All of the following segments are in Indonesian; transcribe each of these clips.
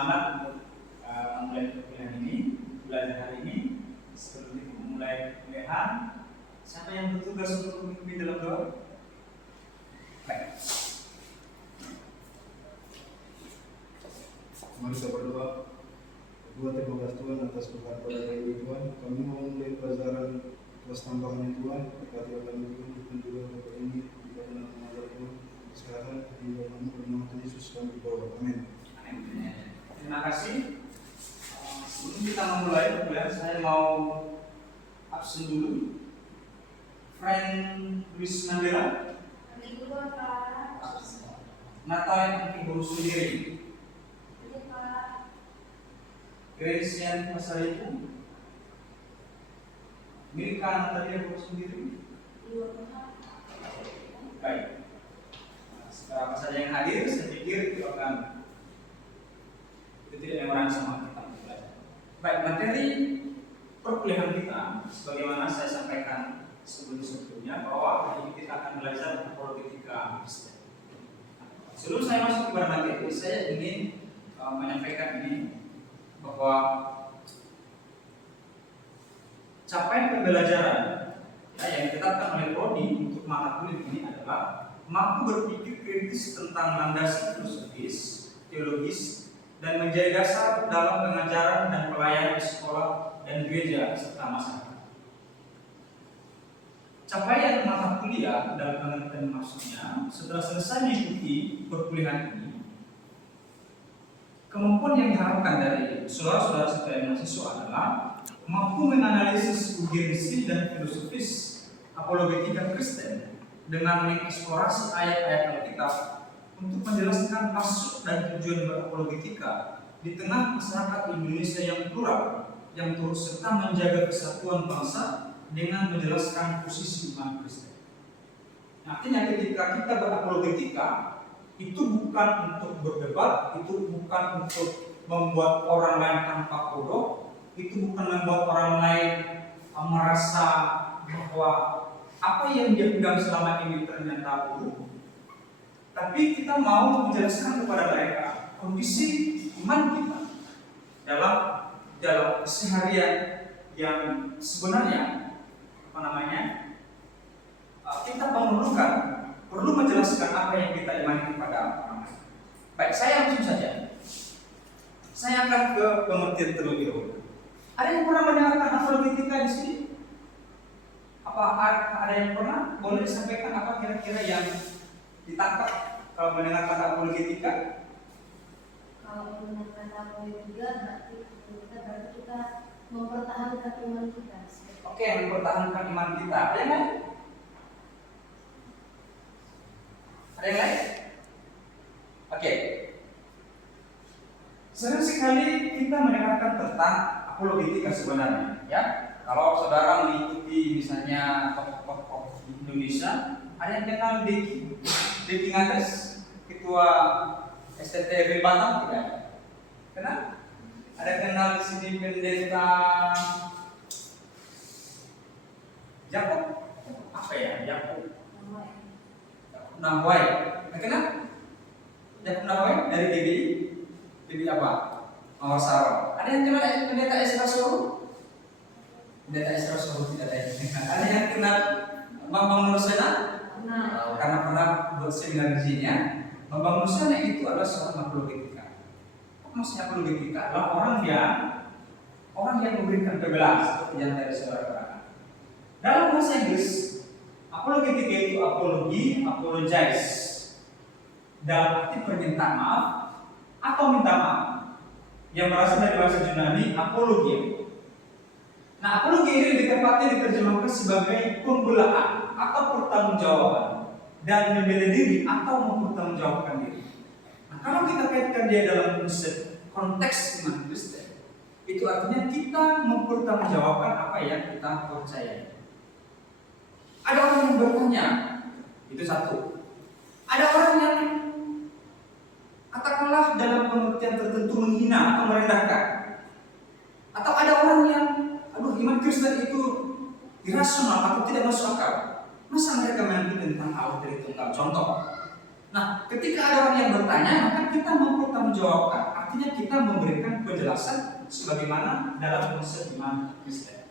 semangat untuk memulai perkuliahan ini, belajar hari ini. Sebelum kita memulai kuliahan, siapa yang bertugas untuk memimpin dalam doa? Baik. Mari kita berdoa. Tuhan, terima kasih Tuhan atas berkat pada hari ini Tuhan. Kami mau mulai pelajaran kelas tambahan Tuhan. Berkati kami Tuhan, dan juga Bapak ini juga benar mengajar Tuhan. Sekarang di dalam nama Tuhan Yesus kami berdoa. Amin. Terima kasih. Sebelum kita memulai kuliah, saya mau absen dulu. Friend Luis Mandela. Natal yang baru sendiri. Gresian Pasaribu. Milka Natalia baru sendiri. Baik. Sekarang saja yang hadir, saya pikir itu akan tidak memorang sama kita belajar. Baik, materi perkuliahan kita, sebagaimana saya sampaikan sebelumnya, bahwa hari ini kita akan belajar apologetika Kristen. Sebelum saya masuk kepada materi, saya ingin menyampaikan ini bahwa capaian pembelajaran yang ditetapkan oleh Prodi untuk mata kuliah ini adalah mampu berpikir kritis tentang landasan filosofis, teologis, dan menjadi dasar dalam pengajaran dan pelayanan di sekolah dan gereja serta masyarakat. Capaian mata kuliah dalam pengertian maksudnya, setelah selesai mengikuti perkuliahan ini, kemampuan yang diharapkan dari saudara-saudara sekalian mahasiswa adalah mampu menganalisis urgensi dan filosofis apologetika Kristen dengan mengeksplorasi ayat-ayat Alkitab untuk menjelaskan maksud dan tujuan berapologetika di tengah masyarakat Indonesia yang plural, yang turut serta menjaga kesatuan bangsa dengan menjelaskan posisi umat Kristen. Artinya ketika kita berapologetika, itu bukan untuk berdebat, itu bukan untuk membuat orang lain tanpa bodoh, itu bukan membuat orang lain merasa bahwa apa yang dia pegang selama ini ternyata buruk. Tapi kita mau menjelaskan kepada mereka kondisi iman kita dalam keseharian yang sebenarnya kita perlu menjelaskan apa yang kita imani kepada orang lain. Baik, saya langsung saja. Saya akan ke pengertian terlebih dahulu. Ada yang pernah mendengarkan apologetika di sini? Apa ada yang pernah? Boleh disampaikan apa kira-kira yang ditangkap kalau mendengar kata apologetika? Kalau mendengar kata apologetika berarti kita mempertahankan iman kita. Oke, mempertahankan iman kita. Ada yang lain? Ada yang lain? Oke. Sering sekali kita mendengarkan tentang apologetika sebenarnya, ya. Kalau saudara mengikuti misalnya tokoh-tokoh di Indonesia, ada yang kenal Deki Ngadas, ketua STT Batam, tidak ada? Kenal? Ada kenal di sini pendeta Jakob? Apa ya? Jakob Nahwai. Kenal? Jakob Nahwai dari DBI apa? Mawar Saro. Ada yang kenal pendeta Esra Soro? Pendeta Esra Soro tidak ada. Ada yang kenal Bambang Nursena? Karena pernah berseminar di sini ya. Bambang Nursena itu adalah seorang apologetika. Apa maksudnya apologetika? Adalah orang yang memberikan pembelaan seperti yang tadi saudara katakan. Dalam bahasa Inggris, apologetika itu apologize, dalam arti permintaan maaf atau minta maaf, yang berasal dari bahasa Yunani apologia. Nah, apologia ini lebih tepatnya diterjemahkan sebagai pembelaan atau pertanggungjawaban dan membela diri atau mempertanggungjawabkan diri. Nah, kalau kita kaitkan dia dalam konteks iman Kristen, itu artinya kita mempertanggungjawabkan apa yang kita percaya. Ada orang yang bertanya, itu satu. Ada orang yang katakanlah dalam pengertian tertentu menghina atau merendahkan. Atau ada orang yang, iman Kristen itu irasional atau tidak masuk akal. Masa mereka mengerti tentang Allah dari Tunggal? Contoh. Nah, ketika ada orang yang bertanya, maka kita mempertanggungjawabkan Artinya kita memberikan penjelasan sebagaimana dalam konsep iman Kristen.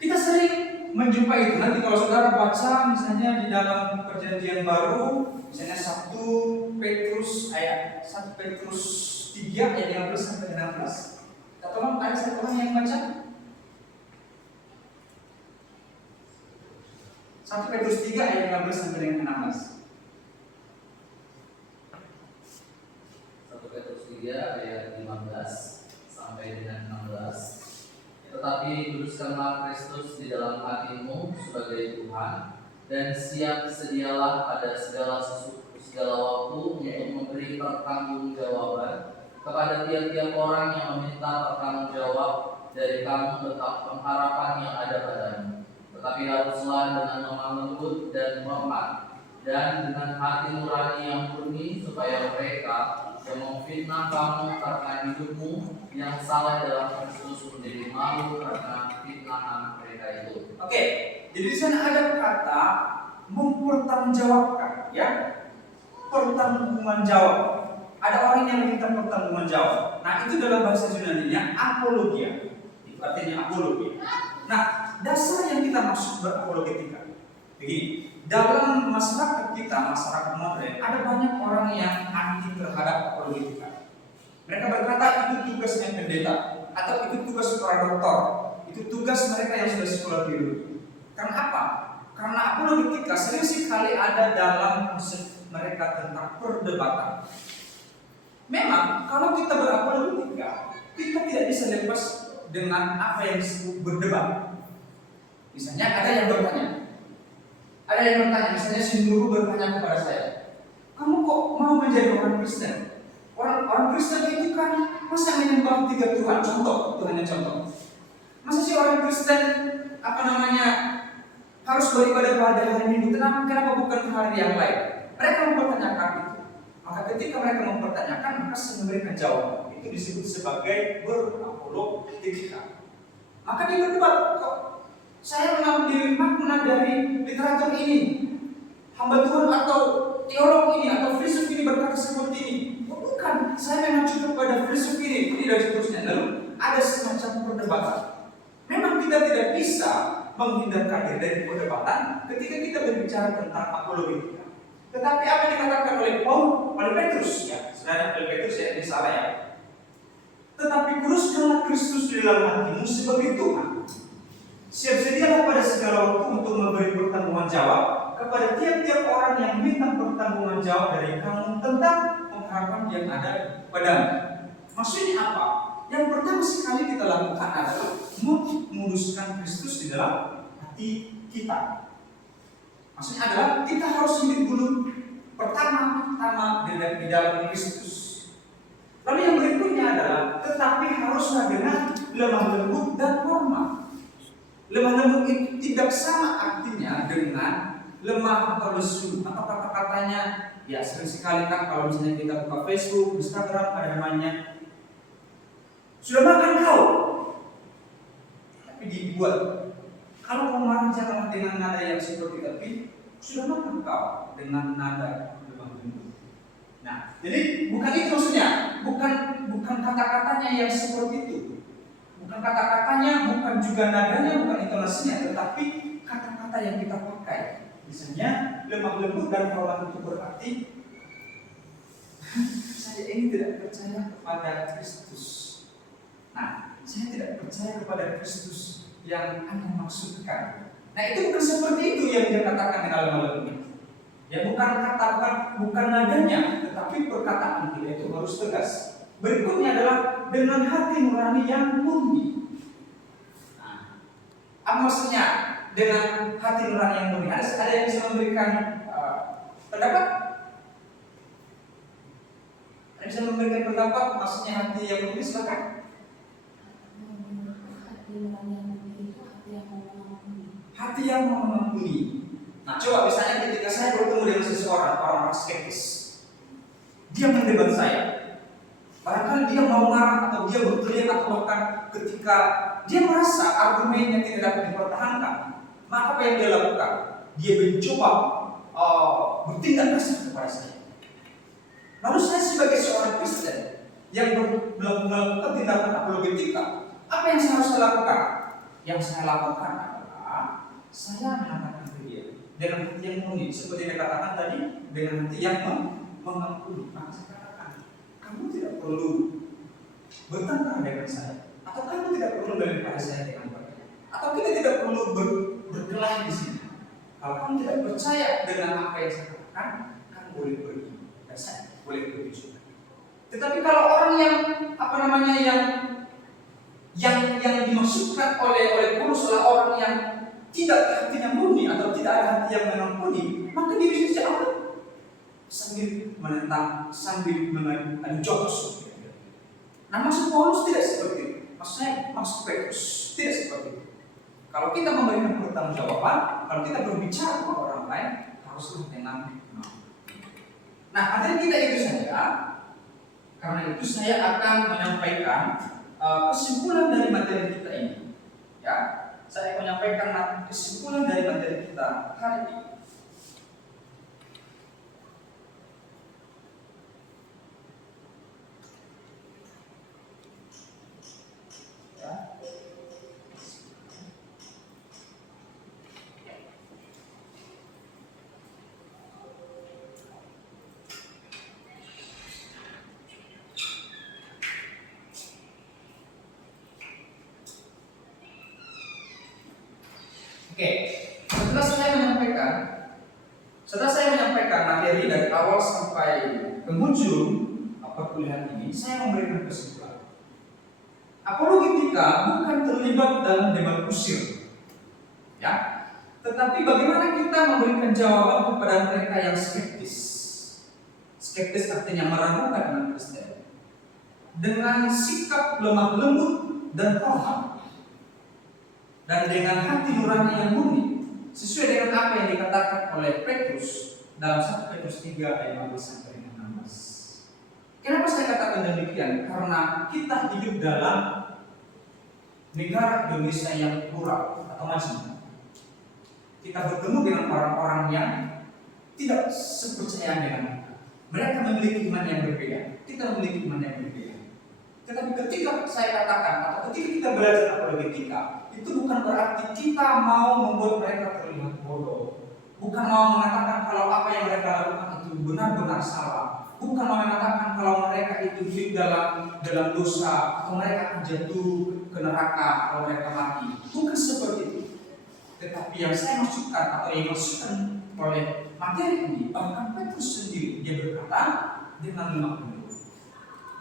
Kita sering menjumpai itu. Nanti kalau saudara baca misalnya di dalam Perjanjian Baru, misalnya 1 Petrus 3 ayat 15 sampai 16. Tolong ada satu orang yang baca. 1 Petrus 3 ayat 15 sampai dengan 16. 1 Petrus 3 ayat 15 sampai dengan 16. Tetapi kuduskanlah Kristus di dalam hatimu sebagai Tuhan, dan siap sedialah pada segala waktu untuk memberi pertanggungjawaban kepada tiap-tiap orang yang meminta pertanggungjawab dari kamu tentang pengharapan yang ada padamu. Tetapi haruslah dengan lemah lembut dan hormat, dan dengan hati nurani yang murni, supaya mereka yang memfitnah kamu karena hidupmu yang salah dalam Kristus menjadi malu karena fitnahan mereka itu. Oke, jadi di sana ada kata mempertanggungjawabkan, ya, pertanggungjawaban jawab. Ada orang yang meminta pertanggungan jawab. Nah, itu dalam bahasa Yunani-nya apologia. Itu artinya apologia. Nah, dasar yang kita maksud berapologetika. Begini, dalam masyarakat kita, masyarakat modern, ada banyak orang yang anti terhadap apologetika. Mereka berkata itu tugasnya pendeta, atau itu tugas para dokter, itu tugas mereka yang sudah sekolah teologi. Karena apa? Karena apologetika sering sekali ada dalam konsep mereka tentang perdebatan. Memang kalau kita berapologetika, kita tidak bisa lepas dengan apa yang disebut berdebat. Misalnya ada yang bertanya, misalnya si guru bertanya kepada saya, kamu kok mau menjadi orang Kristen? Orang Kristen itu kan masa menyembah 3 Tuhan? Tuhan yang contoh. Masa sih orang Kristen harus beribadah pada hari Minggu? Kenapa bukan hari yang lain? Mereka mempertanyakan itu. Maka ketika mereka mempertanyakan, maka saya memberikan jawaban. Itu disebut sebagai berapologetika. Maka dia berdebat, kok saya mengambil makna dari literatur ini, hamba Tuhan atau teolog ini atau filsuf ini berkata seperti ini. Bukan, saya mengacu kepada filsuf ini dan seterusnya. Lalu ada semacam perdebatan. Memang kita tidak bisa menghindarkan diri dari perdebatan ketika kita berbicara tentang apologetika. Tetapi apa yang dikatakan oleh Petrus, ya, sebenarnya oleh Petrus ya, ini salah ya. Tetapi kuduskanlah Kristus di dalam hatimu sebagai Tuhan. Siap sedialah pada segala waktu untuk memberi pertanggungan jawab kepada tiap-tiap orang yang minta pertanggungan jawab dari kamu tentang pengharapan yang ada padamu. Maksudnya apa? Yang pertama sekali kita lakukan adalah menguduskan Kristus di dalam hati kita. Maksudnya adalah kita harus hidup dulu pertama di dalam Kristus. Lalu yang berikutnya adalah tetapi haruslah dengan lemah lembut dan hormat. Lemah lembut itu tidak sama artinya dengan lemah atau lesu. Atau kata-katanya ya sering sekali kan kalau misalnya kita buka Facebook, Instagram ada namanya sudah makan kau, tapi dibuat. Kalau kau marah janganlah dengan nada yang seperti tapi sudah makan kau dengan nada lemah lembut. Nah, jadi bukan itu maksudnya, bukan kata-katanya yang seperti itu, bukan kata-katanya, bukan juga nadanya, bukan intonasinya, tetapi kata-kata yang kita pakai. Misalnya lemah lembut dan hormat itu berarti saya ini tidak percaya kepada Kristus. Nah, saya tidak percaya kepada Kristus yang Anda maksudkan. Nah, itu bukan seperti itu yang dikatakan dengan lemah lembut. Ya bukan nadanya, tetapi perkataan kita itu harus tegas. Berikutnya adalah dengan hati nurani yang murni. Nah, apa maksudnya dengan hati nurani yang murni? Ada yang bisa memberikan pendapat? Ada yang bisa memberikan pendapat? Maksudnya hati yang murni, silakan. Hati yang mau mengampuni. Nah, coba misalnya ketika saya bertemu dengan seseorang, orang skeptis, dia mendebat saya. Barangkali dia mau marah atau dia berteriak atau bahkan ketika dia merasa argumennya tidak dapat dipertahankan, maka apa yang dia lakukan? Dia mencoba bertindak kasar kepada saya. Lalu saya sebagai seorang Kristen yang melakukan tindakan apologetika, apa yang saya harus lakukan? Yang saya lakukan adalah saya mengatakan ke dia dengan hati yang murni, seperti yang dikatakan tadi, dengan hati yang mengampuni. Maka saya katakan, kamu tidak perlu bertengkar dengan saya, atau kamu tidak perlu daripada saya dengan mereka, atau kita tidak perlu berkelahi di sini. Kalau kamu tidak percaya dengan apa yang saya katakan, kamu boleh pergi dan saya boleh pergi juga. Tetapi kalau orang yang yang dimaksudkan oleh Paulus adalah orang yang tidak hatinya murni atau tidak ada hati yang mengampuni, maka dia bisa siapa? Sambil menentang, sambil mengadu jotos. Nah, maksud Paulus tidak seperti itu. Maksud Petrus tidak seperti itu. Kalau kita memberikan pertanggungjawaban, kalau kita berbicara kepada orang lain, haruslah dengan nah, artinya kita itu saja. Karena itu saya akan menyampaikan kesimpulan dari materi kita ini. Ya, saya akan menyampaikan kesimpulan dari materi kita hari ini. Ya. Oke, setelah saya menyampaikan materi dari awal sampai penghujung perkuliahan ini, saya memberikan kesimpulan. Apologetika bukan terlibat dalam debat kusir, ya, tetapi bagaimana kita memberikan jawaban kepada mereka yang skeptis. Skeptis artinya meragukan iman Kristen dengan sikap lemah lembut dan hormat. Dan dengan hati nurani yang murni, sesuai dengan apa yang dikatakan oleh Petrus dalam 1 Petrus 3 ayat 15 sampai 16. Kenapa saya katakan demikian? Karena kita hidup dalam negara Indonesia yang plural atau majemuk. Kita bertemu dengan orang-orang yang tidak sepercaya dengan kita. Mereka memiliki iman yang berbeda, kita memiliki iman yang berbeda. Tetapi ketika saya katakan atau ketika kita belajar apologetika, itu bukan berarti kita mau membuat mereka terlihat bodoh. Bukan mau mengatakan kalau apa yang mereka lakukan itu benar-benar salah. Bukan mau mengatakan kalau mereka itu hidup dalam dosa atau mereka akan jatuh ke neraka kalau mereka mati. Bukan seperti itu. Tetapi yang saya maksudkan atau yang dimaksudkan oleh materi ini, bahkan Petrus sendiri dia berkata dengan lemah lembut.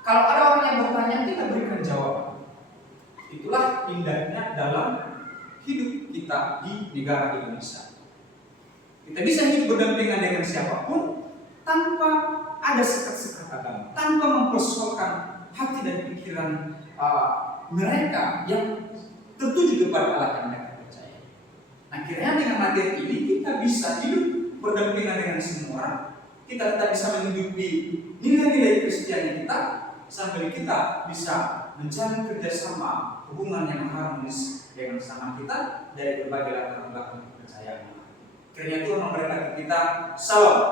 Kalau ada orang yang bertanya, kita berikan jawaban. Itulah indahnya dalam hidup kita di negara Indonesia. Kita bisa hidup berdampingan dengan siapapun tanpa ada sekat-sekat agama, tanpa mempersoalkan hati dan pikiran mereka yang tertuju kepada Allah yang mereka percaya. Nah, kiranya dengan materi ini kita bisa hidup berdampingan dengan semua orang. Kita tetap bisa menghidupi nilai-nilai Kristiani kita, sambil kita bisa menjalin kerjasama hubungan yang harmonis dengan sama kita dari berbagai latar belakang kepercayaan. Kiranya Tuhan memberkati kita. Salam.